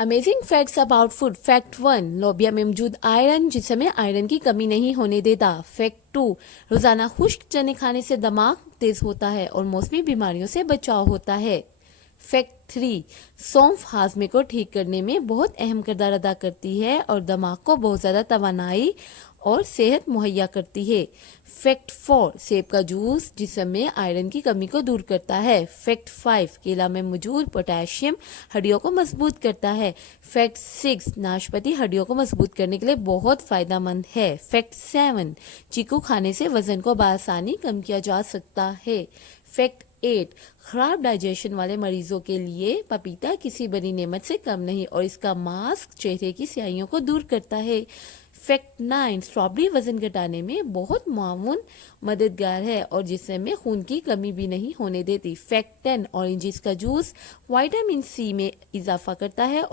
Amazing facts about food. Fact 1, लोबिया में मौजूद आयरन जिसमें आयरन की कमी नहीं होने देता। फैक्ट 2, रोजाना खुश्क चने खाने से दिमाग तेज होता है और मौसमी बीमारियों से बचाव होता है। फैक्ट 3, सौंफ हाजमे को ठीक करने में बहुत अहम किरदार अदा करती है और दिमाग को बहुत ज़्यादा तवानाई और सेहत मुहैया करती है। फैक्ट 4, सेब का जूस जिस्म में आयरन की कमी को दूर करता है। फैक्ट 5, केला में मौजूद पोटेशियम हड्डियों को मजबूत करता है। फैक्ट 6, नाशपाती हड्डियों को मजबूत करने के लिए बहुत फ़ायदेमंद है। फैक्ट 7, चीकू खाने से वज़न को बआसानी कम किया जा सकता है। फैक्ट 8, खराब डाइजेशन वाले मरीजों के लिए पपीता किसी बड़ी नेमत से कम नहीं और इसका मास्क चेहरे की स्याहियों को दूर करता है। फैक्ट 9, स्ट्रॉबेरी वजन घटाने में बहुत मामून मददगार है और जिसम में खून की कमी भी नहीं होने देती। फैक्ट 10, ऑरेंजेस का जूस विटामिन सी में इजाफा करता है और